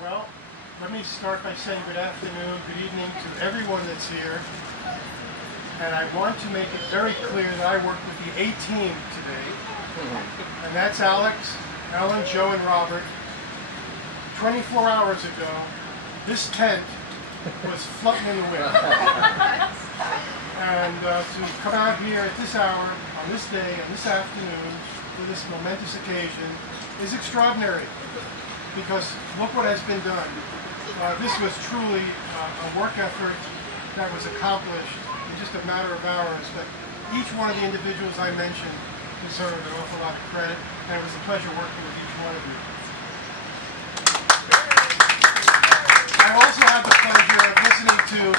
Well, let me start by saying good afternoon, good evening to everyone that's here. And I want to make it very clear that I work with the A team today. And that's Alex, Ellen, Joe, and Robert. 24 hours ago, this tent was floating in the wind. And to come out here at this hour, on this day, and this afternoon, for this momentous occasion, is extraordinary. Because look what has been done. This was truly a work effort that was accomplished in just a matter of hours. But each one of the individuals I mentioned deserve an awful lot of credit, and it was a pleasure working with each one of you. I also had the pleasure of listening to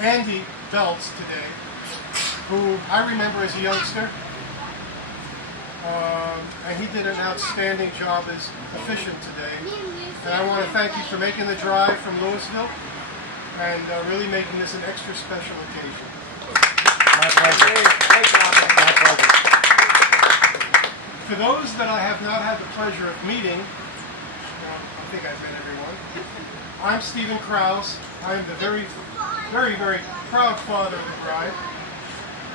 Andy Belts today, who I remember as a youngster. And he did an outstanding job as officiant today. And I want to thank you for making the drive from Louisville and really making this an extra special occasion. My pleasure. My pleasure. For those that I have not had the pleasure of meeting, well, I think I've met everyone, I'm Stephen Krauss. I am the very, very, very proud father of the bride.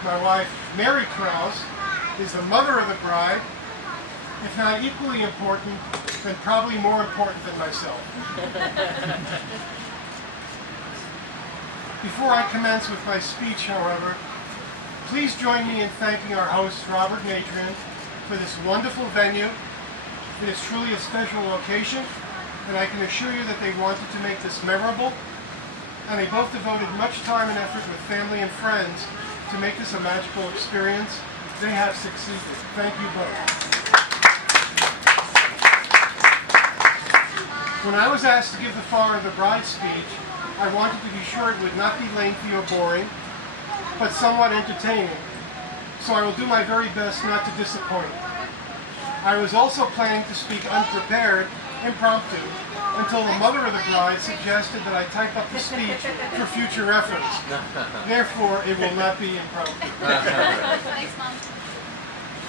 My wife, Mary Krauss, is the mother of the bride, if not equally important, then probably more important than myself. Before I commence with my speech, however, please join me in thanking our hosts, Robert and Adrianne, for this wonderful venue. It is truly a special location, and I can assure you that they wanted to make this memorable, and they both devoted much time and effort with family and friends to make this a magical experience. They have succeeded. Thank you both. When I was asked to give the father of the bride speech, I wanted to be sure it would not be lengthy or boring, but somewhat entertaining. So I will do my very best not to disappoint. I was also planning to speak unprepared, impromptu, until the mother of the bride suggested that I type up the speech for future reference. Therefore, it will not be impromptu. Thanks, Mom.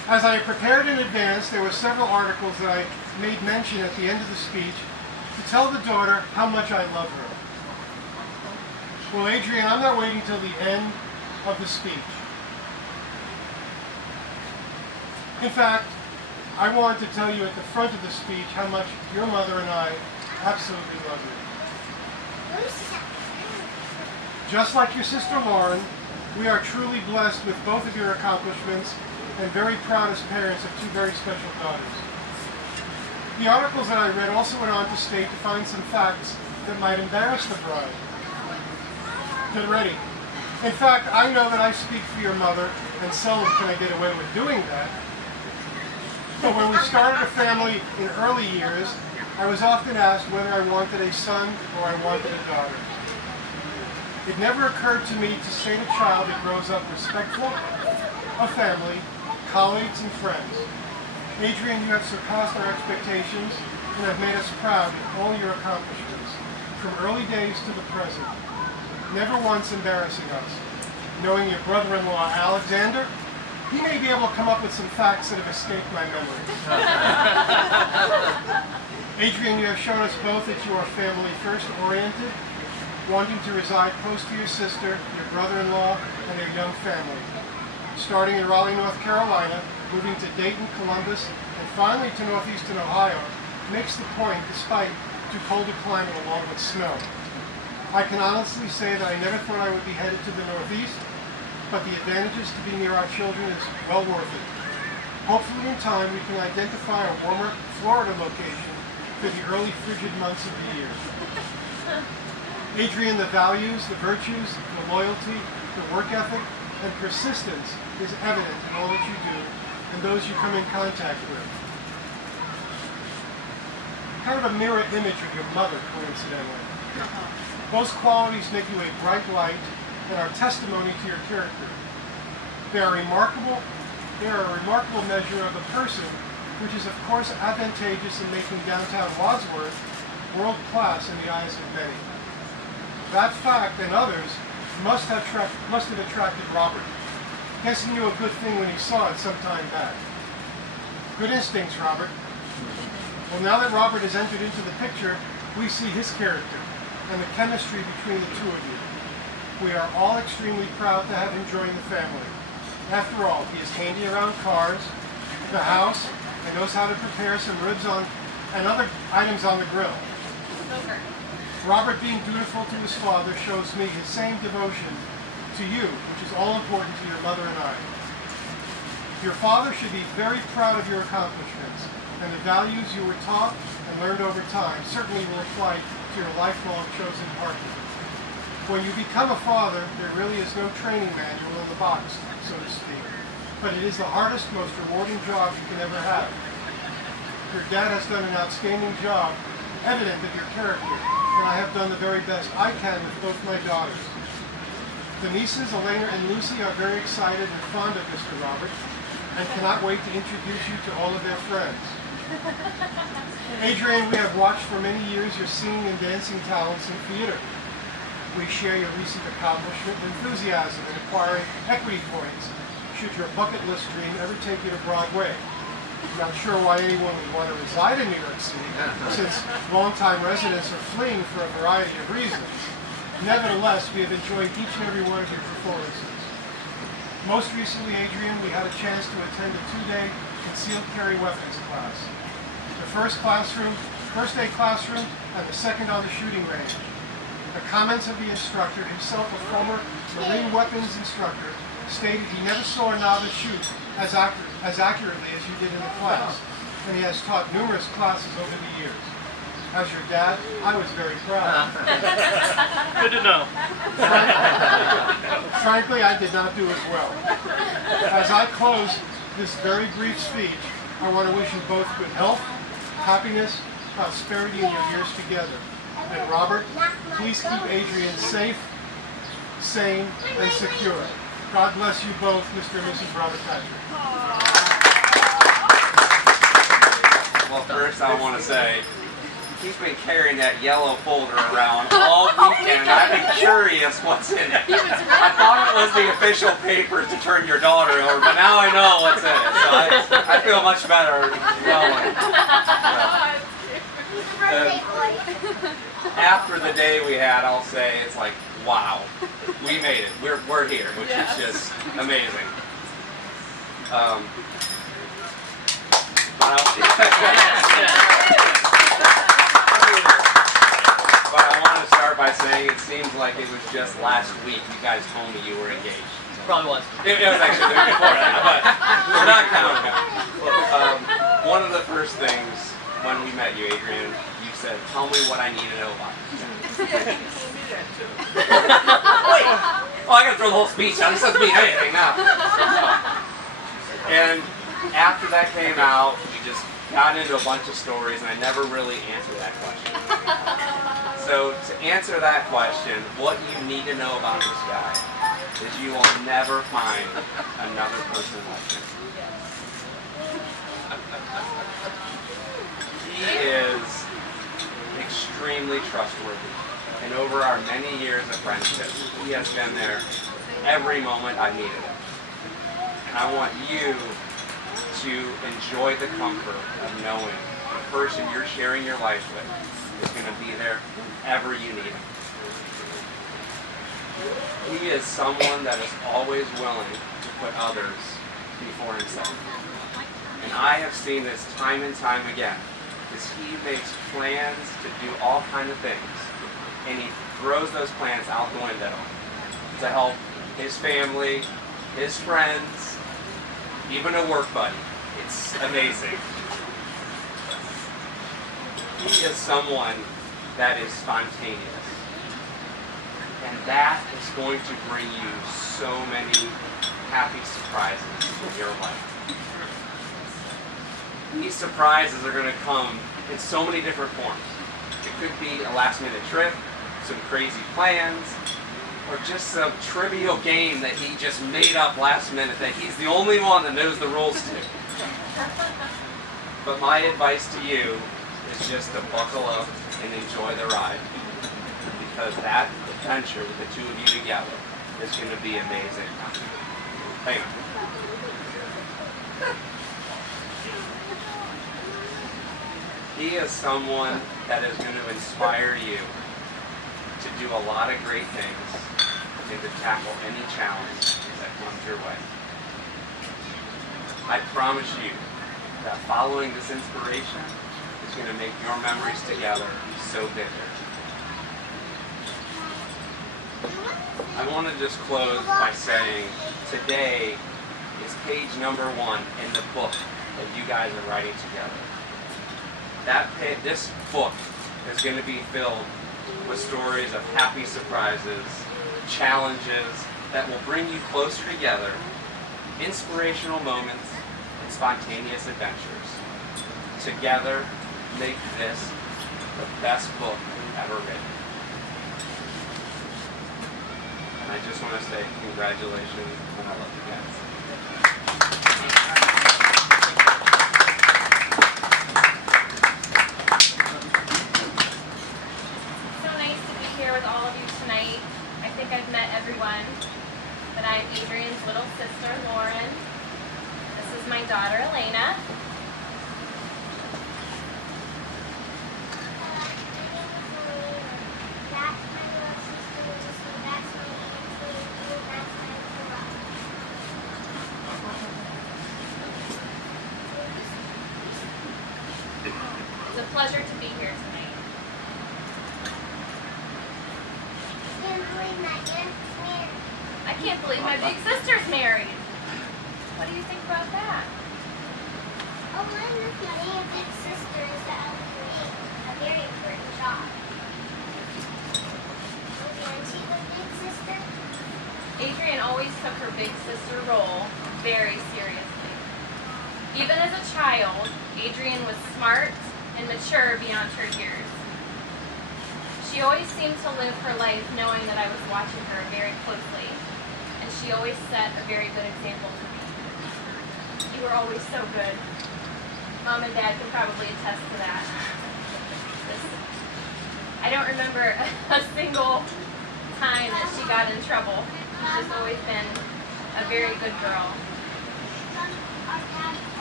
As I prepared in advance, there were several articles that I made mention at the end of the speech to tell the daughter how much I love her. Well, Adrianne, I'm not waiting till the end of the speech. In fact, I want to tell you at the front of the speech how much your mother and I absolutely love you. Just like your sister Lauren, we are truly blessed with both of your accomplishments and very proud as parents of two very special daughters. The articles that I read also went on to state to find some facts that might embarrass the bride. Get ready. In fact, I know that I speak for your mother, and seldom can I get away with doing that. But when we started a family in early years, I was often asked whether I wanted a son or I wanted a daughter. It never occurred to me to state a child that grows up respectful of family, colleagues, and friends. Adrianne, you have surpassed our expectations and have made us proud in all your accomplishments, from early days to the present, never once embarrassing us. Knowing your brother-in-law, Alexander, he may be able to come up with some facts that have escaped my memory. Adrianne, you have shown us both that you are family first oriented, wanting to reside close to your sister, your brother-in-law, and their young family. Starting in Raleigh, North Carolina, moving to Dayton, Columbus, and finally to northeastern Ohio, makes the point despite too cold a climate along with snow. I can honestly say that I never thought I would be headed to the northeast, but the advantages to be near our children is well worth it. Hopefully in time we can identify a warmer Florida location for the early frigid months of the year. Adrianne, the values, the virtues, the loyalty, the work ethic, and persistence is evident in all that you do and those you come in contact with. Kind of a mirror image of your mother, coincidentally. Those qualities make you a bright light and are testimony to your character. They are a remarkable measure of a person, which is of course advantageous in making downtown Wadsworth world-class in the eyes of many. That fact and others must have attracted Robert. Guess he knew a good thing when he saw it some time back. Good instincts, Robert. Well, now that Robert has entered into the picture, We see his character and the chemistry between the two of you. We are all extremely proud to have him join the family. After all, he is handy around cars, the house, and knows how to prepare some ribs and other items on the grill. Robert, being dutiful to his father, shows me his same devotion to you, which is all important to your mother and I. Your father should be very proud of your accomplishments, and the values you were taught and learned over time certainly will apply to your lifelong chosen partner. When you become a father, there really is no training manual in the box, so to speak, but it is the hardest, most rewarding job you can ever have. Your dad has done an outstanding job, evident of your character, and I have done the very best I can with both my daughters. The nieces, Elena and Lucy, are very excited and fond of Mr. Robert, and cannot wait to introduce you to all of their friends. Adrianne, we have watched for many years your singing and dancing talents in theater. We share your recent accomplishment and enthusiasm in acquiring equity points should your bucket list dream ever take you to Broadway. I'm not sure why anyone would want to reside in New York City, since longtime residents are fleeing for a variety of reasons. Nevertheless, we have enjoyed each and every one of your performances. Most recently, Adrianne, we had a chance to attend a 2-day concealed carry weapons class. The first day classroom, and the second on the shooting range. The comments of the instructor, himself a former Marine weapons instructor, stated he never saw a novice shoot as accurately as you did in the class, and he has taught numerous classes over the years. As your dad, I was very proud. Good to know. Frankly, I did not do as well. As I close this very brief speech, I want to wish you both good health, happiness, prosperity in your years together. And Robert, please keep Adrianne safe, sane, and secure. God bless you both, Mr. and Mrs. Robert Patrick. Well, first I want to say, he's been carrying that yellow folder around all weekend. I've been curious what's in it. I thought it was the official papers to turn your daughter over, but now I know what's in it. So I feel much better knowing. After the day we had, I'll say it's like, wow, we made it. We're here, which is just amazing. But I want to start by saying it seems like it was just last week you guys told me you were engaged. Probably was. It was actually the week before that, but we're not counting it. One of the first things when we met you, Adrianne, you said, tell me what I need to know about you. Wait! Oh, I gotta throw the whole speech out. This doesn't mean anything now. And after that came out, we just got into a bunch of stories, and I never really answered that question. So to answer that question, what you need to know about this guy is you will never find another person like him. He is extremely trustworthy, and over our many years of friendship, he has been there every moment I needed him. And I want you to enjoy the comfort of knowing the person you're sharing your life with is going to be there whenever you need him. He is someone that is always willing to put others before himself. And I have seen this time and time again, because he makes plans to do all kinds of things, and he throws those plans out the window to help his family, his friends, even a work buddy. It's amazing. He is someone that is spontaneous. And that is going to bring you so many happy surprises in your life. These surprises are going to come in so many different forms. It could be a last-minute trip, some crazy plans, or just some trivial game that he just made up last minute that he's the only one that knows the rules to. But my advice to you is just to buckle up and enjoy the ride, because that adventure with the two of you together is going to be amazing. Thank you. He is someone that is going to inspire you to do a lot of great things and to tackle any challenge that comes your way. I promise you that following this inspiration is going to make your memories together so vivid. I want to just close by saying today is page number 1 in the book that you guys are writing together. This book is going to be filled with stories of happy surprises, challenges that will bring you closer together, inspirational moments, and spontaneous adventures. Together, make this the best book ever written. And I just want to say congratulations, and I love you guys. So nice to be here with all of you tonight. I think I've met everyone. But I'm Adrianne's little sister, Lauren. This is my daughter, Elena. It's a pleasure to be here tonight. I can't believe my big sister's married. What do you think about that? Oh, one of my big sisters that doing a very important job. And she was big sister. Adrianne always took her big sister role very seriously. Even as a child, Adrianne was smart and mature beyond her years. She always seemed to live her life knowing that I was watching her very closely, and she always set a very good example for me. You were always so good. Mom and Dad can probably attest to that. I don't remember a single time that she got in trouble. She's just always been a very good girl.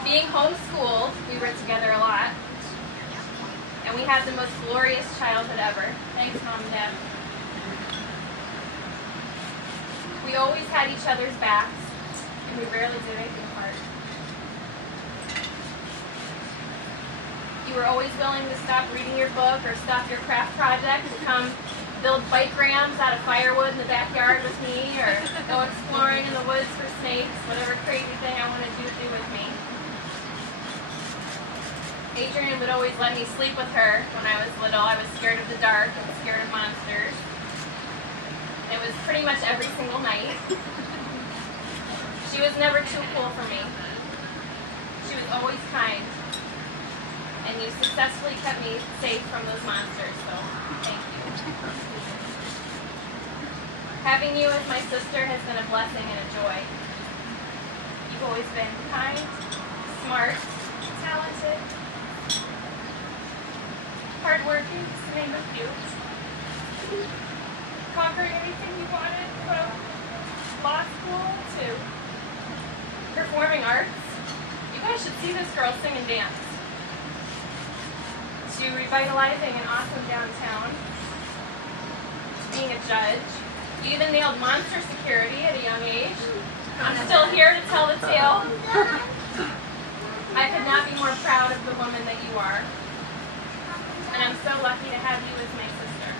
Being homeschooled, we were together a lot. And we had the most glorious childhood ever. Thanks, Mom and Dad. We always had each other's backs, and we rarely did anything apart. You were always willing to stop reading your book or stop your craft project to come build bike ramps out of firewood in the backyard with me, or go exploring in the woods for snakes, whatever crazy thing I wanted you to do with me. Adrianne would always let me sleep with her when I was little. I was scared of the dark and scared of monsters. It was pretty much every single night. She was never too cool for me. She was always kind. And you successfully kept me safe from those monsters, so thank you. Having you as my sister has been a blessing and a joy. You've always been kind, smart, talented, hardworking, to name a few. Conquering anything you wanted, from law school to performing arts. You guys should see this girl sing and dance. To revitalizing an awesome downtown. To being a judge. You even nailed monster security at a young age. I'm still here to tell the tale. I could not be more proud of the woman that you are. And I'm so lucky to have you as my sister.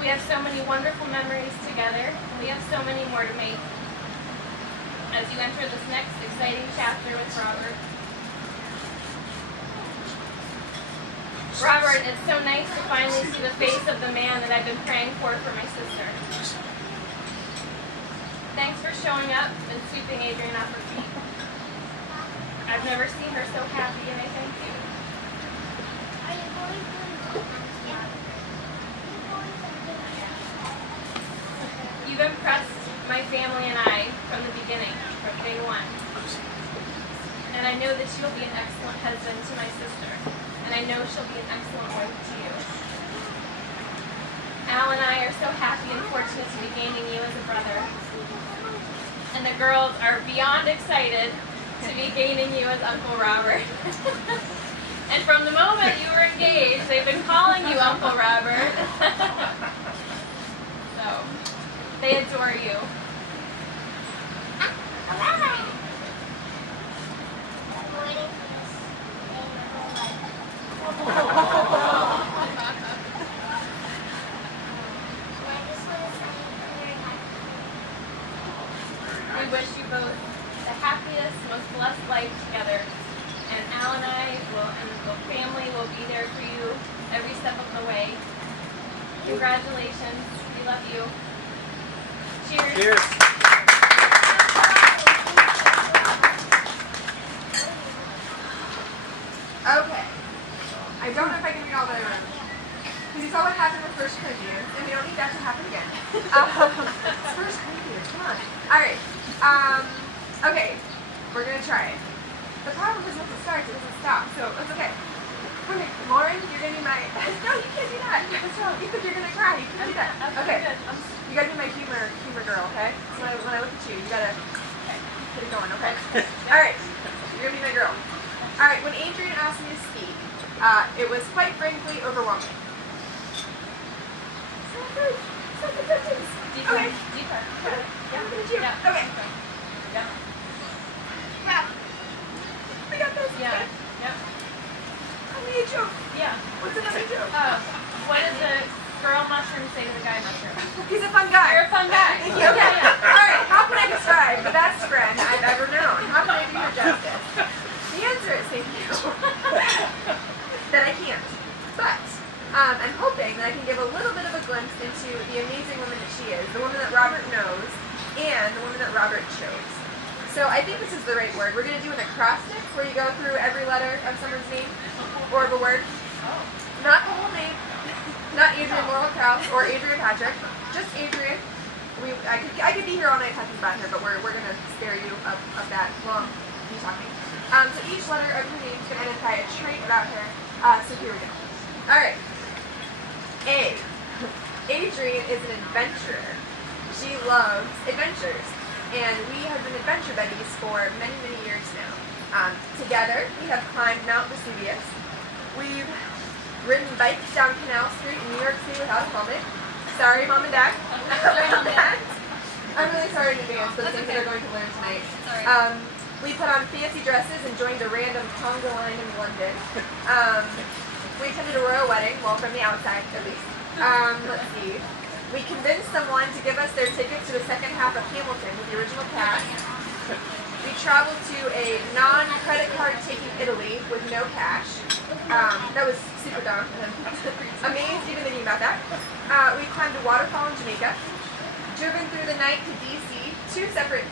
We have so many wonderful memories together, and we have so many more to make. As you enter this next exciting chapter with Robert. Robert, it's so nice to finally see the face of the man that I've been praying for my sister. Thanks for showing up and sweeping Adrianne off her feet. I've never seen her so happy, and I thank you. Are you going to You've impressed my family and I from the beginning, from day one. And I know that you'll be an excellent husband to my sister. And I know she'll be an excellent wife to you. Al and I are so happy and fortunate to be gaining you as a brother. And the girls are beyond excited to be gaining you as Uncle Robert. And from the moment you were engaged, they've been calling you Uncle Robert. So, they adore you. We wish you both the happiest, most blessed life together. And Al and I and the family will be there for you every step of the way. Congratulations. We love you. Cheers. Cheers. Okay. I don't know if I can read all the way around. Because you saw what happened with First Corinthians, and we don't need that to happen again. First Corinthians, come on. Alright. Okay. We're going to try it. The problem is once it starts, it doesn't stop, so it's okay. Okay, Lauren, you're going to be my... No, you can't do that. What's wrong? You think you're going to cry. You can't do that. Okay. You got to be my humor girl, okay? So when I look at you, you got to... Okay. Get it going, okay? Alright. You're going to be my girl. Alright, when Adrianne asked me to speak, it was quite frankly overwhelming. Deeper. Okay. Deeper. Yeah, I'm looking at you. Yeah. Okay. Yeah. Yeah. We got this. Yeah. Okay. Yep. I need a joke. Yeah. What's another joke? What did the girl mushroom say to the guy mushroom? He's a fun guy. You're a fun guy. Thank you. Okay. Alright, how can I describe the best friend I've ever known? How can I do her justice? The answer is thank you. That I can't. But I'm hoping that I can give a little bit of a glimpse into the amazing woman that she is, the woman that Robert knows, and the woman that Robert chose. So I think this is the right word. We're going to do an acrostic where you go through every letter of someone's name or of a word. Not the whole name. Not Adrianne Laurel Krauss or Adrianne Patrick. Just Adrianne. I could be here all night talking about her, but we're going to spare you of that long me talking. So each letter of her name is going to identify a trait about her. So here we go. Alright. A. Adrianne is an adventurer. She loves adventures. And we have been adventure buddies for many, many years now. Together, we have climbed Mount Vesuvius. We've ridden bikes down Canal Street in New York City without a helmet. Sorry, Mom and Dad. I'm really sorry in advance for the things that they're going to learn tonight. We put on fancy dresses and joined a random conga line in London. We attended a royal wedding, well, from the outside at least. Let's see. We convinced someone to give us their tickets to the second half of Hamilton with the original cast. We traveled to a non-credit card taking Italy with no cash. That was super dumb. Amazed even thinking about that. We climbed a waterfall in Jamaica. Driven through the night to DC two separate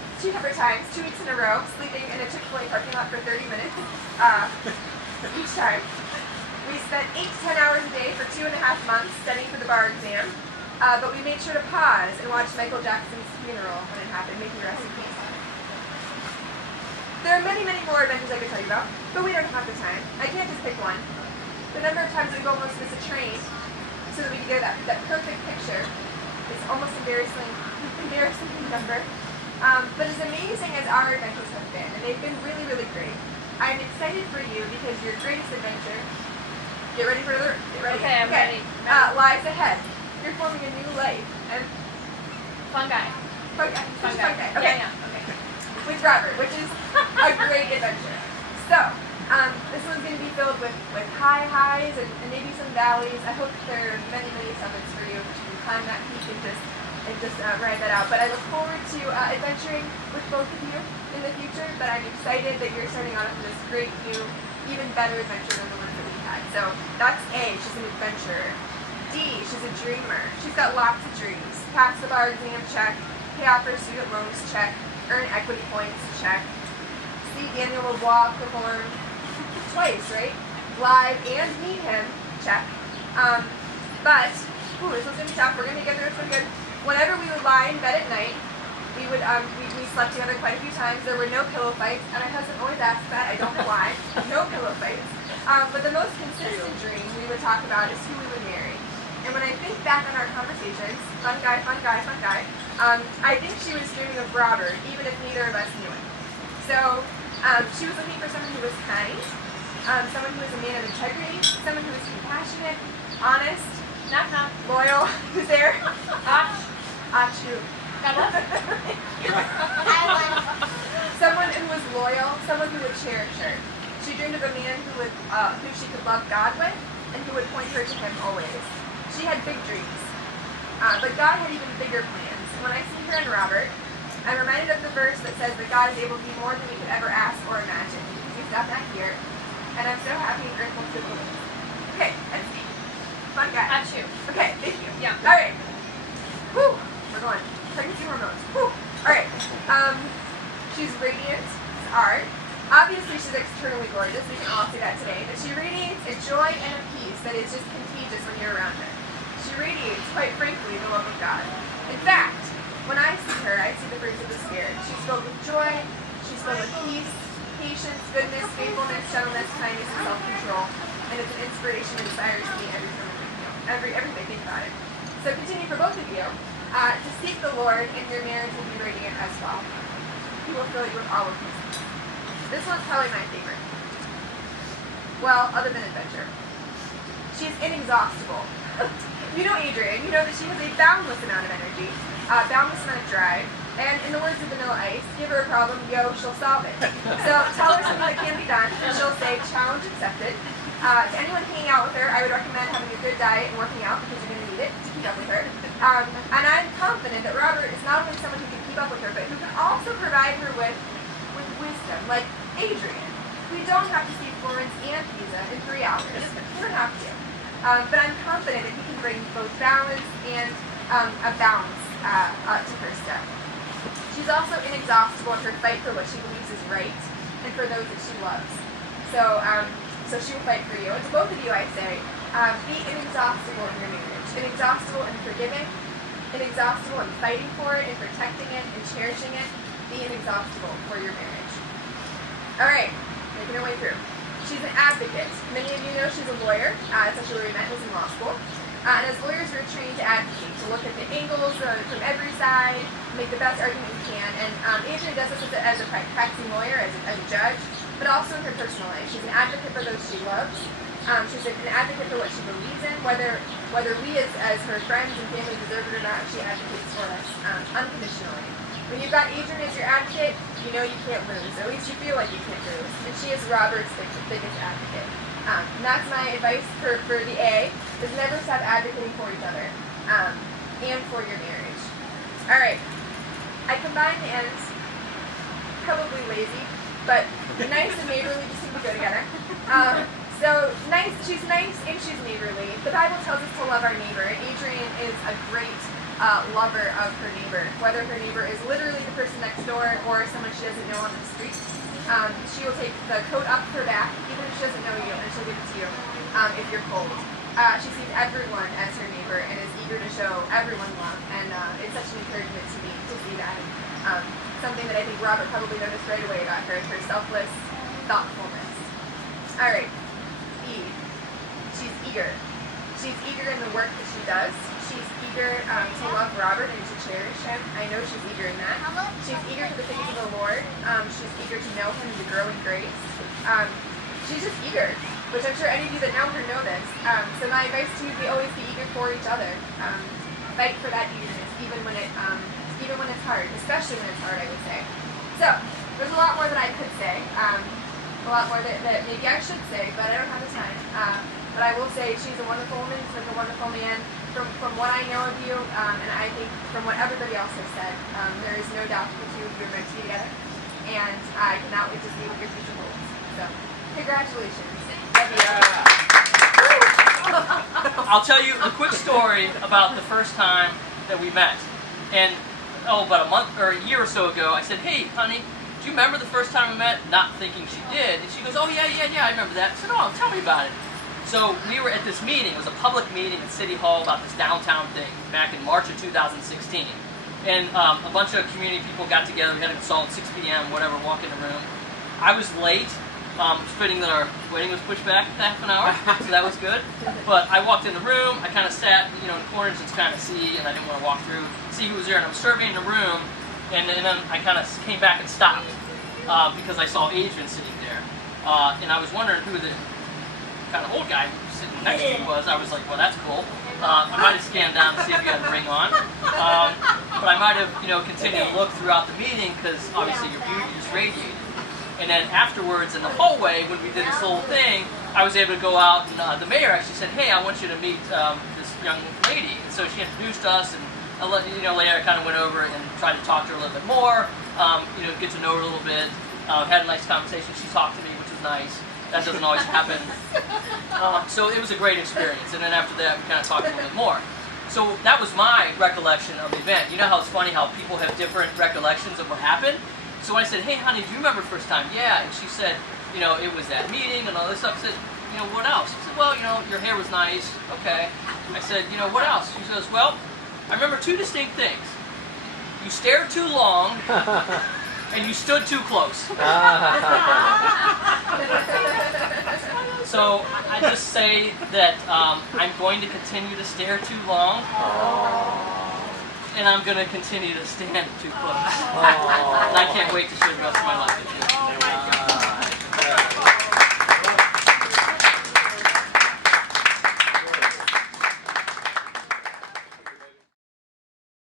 times, 2 weeks in a row, sleeping in a Chick-fil-A parking lot for 30 minutes each time. We spent 8 to 10 hours a day for 2.5 months studying for the bar exam. But we made sure to pause and watch Michael Jackson's funeral when it happened, making rest in peace. There are many, many more adventures I could tell you about, but we don't have the time. I can't just pick one. The number of times we've almost missed a train so that we could get that perfect picture is almost embarrassing number. But as amazing as our adventures have been, and they've been really, really great, I'm excited for you because your greatest adventure, get ready. Okay, I'm ready. Lies ahead. You're forming a new life. And Fun guy. Fun guy. Okay. Yeah. Okay. With Robert, which is a great adventure. So, this one's going to be filled with highs and maybe some valleys. I hope there are many, many summits for you, which you can climb that peak and just ride that out. But I look forward to adventuring with both of you in the future. But I'm excited that you're starting on this great new, even better adventure than the ones that we've had. So that's A. She's an adventurer. D, she's a dreamer. She's got lots of dreams. Pass the bar exam, check. Pay off her student loans, check. Earn equity points, check. See Daniel LeBlanc perform twice, right? Live and meet him, check. But, this one's gonna be tough. We're gonna get through it pretty good. Whenever we would lie in bed at night, we slept together quite a few times. There were no pillow fights, and my husband always asks that. I don't know why. No pillow fights. But the most consistent dream we would talk about is who we would marry. And when I think back on our conversations, fun guy, I think she was dreaming of Robert, even if neither of us knew it. So she was looking for someone who was kind, someone who is a man of integrity, someone who is compassionate, honest, Knock knock. loyal. Who's there? Achu. God bless. I won. Someone who was loyal, someone who would cherish her. She dreamed of a man who she could love God with, and who would point her to Him always. She had big dreams, but God had even bigger plans. When I see her and Robert, I'm reminded of the verse that says that God is able to do more than we could ever ask or imagine. We've got that here, and I'm so happy and grateful to believe. Okay, that's me. Fun guy. At you. Okay, thank you. Yeah. All right. Whew. We're going. Pregnancy hormones. Whew. All right. She's radiant as art. Obviously, she's externally gorgeous. We can all see that today. But she radiates a joy and a peace that is just contagious when you're around her. She radiates, quite frankly, the love of God. In fact, when I see her, I see the fruits of the Spirit. She's filled with joy. She's filled with peace, patience, goodness, faithfulness, gentleness, kindness, and self-control. And it's an inspiration and inspires me every time I think about it. So continue for both of you to seek the Lord, and your marriage will be radiant as well. He will fill you with all of His peace. This one's probably my favorite. Well, other than adventure. She's inexhaustible. You know Adrianne. You know that she has a boundless amount of energy, boundless amount of drive, and in the words of Vanilla Ice, give her a problem, yo, she'll solve it. So tell her something that can be done, and she'll say, challenge accepted. To anyone hanging out with her, I would recommend having a good diet and working out because you're going to need it to keep up with her. And I'm confident that Robert is not only someone who can keep up with her, but who can also provide her with wisdom, like Adrianne. We don't have to see Florence and Pisa in 3 hours. We don't have to. But I'm confident that he can bring both balance and a balance to her step. She's also inexhaustible in her fight for what she believes is right and for those that she loves. So she will fight for you. And to both of you, I say, be inexhaustible in your marriage. Inexhaustible in forgiving, inexhaustible in fighting for it, and protecting it, and cherishing it. Be inexhaustible for your marriage. All right, making our way through. She's an advocate. Many of you know she's a lawyer. That's actually where we met, was in law school. And as lawyers, we're trained to advocate, to look at the angles from every side, make the best argument we can. And Adrianne does this as a practicing lawyer, as a judge, but also in her personal life. She's an advocate for those she loves. She's an advocate for what she believes in, whether we as her friends and family deserve it or not. She advocates for us unconditionally. When you've got Adrianne as your advocate, you know you can't lose. Or at least you feel like you can't lose. And she is Robert's biggest advocate. And that's my advice for the A, is never stop advocating for each other and for your marriage. All right. I combined the ends, probably lazy, but nice and neighborly just seem to go together. So nice, she's nice and she's neighborly. The Bible tells us to love our neighbor. Adrianne is a great lover of her neighbor, whether her neighbor is literally the person next door or someone she doesn't know on the street. She will take the coat off her back, even if she doesn't know you, and she'll give it to you if you're cold. She sees everyone as her neighbor and is eager to show everyone love, and it's such an encouragement to me to see that. Something that I think Robert probably noticed right away about her, her selfless thoughtfulness. All right, E. She's eager. She's eager in the work that she does. She's eager to love Robert and to cherish him. I know she's eager in that. She's eager for the things of the Lord. She's eager to know him and to grow in grace. She's just eager, which I'm sure any of you that know her know this. So my advice to you is always be eager for each other. Fight for that eagerness, even when it's hard, especially when it's hard, I would say. So there's a lot more that I could say. A lot more that maybe I should say, but I don't have the time. But I will say she's a wonderful woman, she's like a wonderful man. From what I know of you, and I think from what everybody else has said, there is no doubt that the two of you are meant to be together. And I cannot wait to see what your future holds. So, congratulations. Love you. I'll tell you a quick story about the first time that we met. And about a month or a year or so ago, I said, "Hey, honey, do you remember the first time we met?" Not thinking she did. And she goes, "Oh, yeah, I remember that." I said, "Oh, tell me about it." So we were at this meeting. It was a public meeting at City Hall about this downtown thing back in March of 2016. And a bunch of community people got together. We had a consult at 6 p.m., whatever, walk in the room. I was late. It's fitting that our wedding was pushed back half an hour, so that was good. But I walked in the room. I kind of sat, in corners just kind of see, and I didn't want to walk through, see who was there. And I was surveying the room, and then I kind of came back and stopped because I saw Adrianne sitting there. and I was wondering who the kind of old guy sitting next to me was. I was like, well, that's cool. I might have scanned down to see if you had a ring on, but I might have, continued to look throughout the meeting because obviously your beauty just radiated. And then afterwards in the hallway, when we did this whole thing, I was able to go out, and the mayor actually said, "Hey, I want you to meet this young lady." And so she introduced us, and later I kind of went over and tried to talk to her a little bit more, get to know her a little bit. Had a nice conversation. She talked to me, which was nice. That doesn't always happen. So it was a great experience. And then after that, we kind of talked a little bit more. So that was my recollection of the event. You know how it's funny how people have different recollections of what happened? So when I said, "Hey, honey, do you remember the first time?" "Yeah." And she said, "It was that meeting and all this stuff." I said, "What else?" She said, "Well, your hair was nice." "Okay." I said, "What else?" She says, "Well, I remember two distinct things. You stared too long and you stood too close." So I just say that I'm going to continue to stare too long, and I'm going to continue to stand too close. And I can't wait to share the rest of my life with you.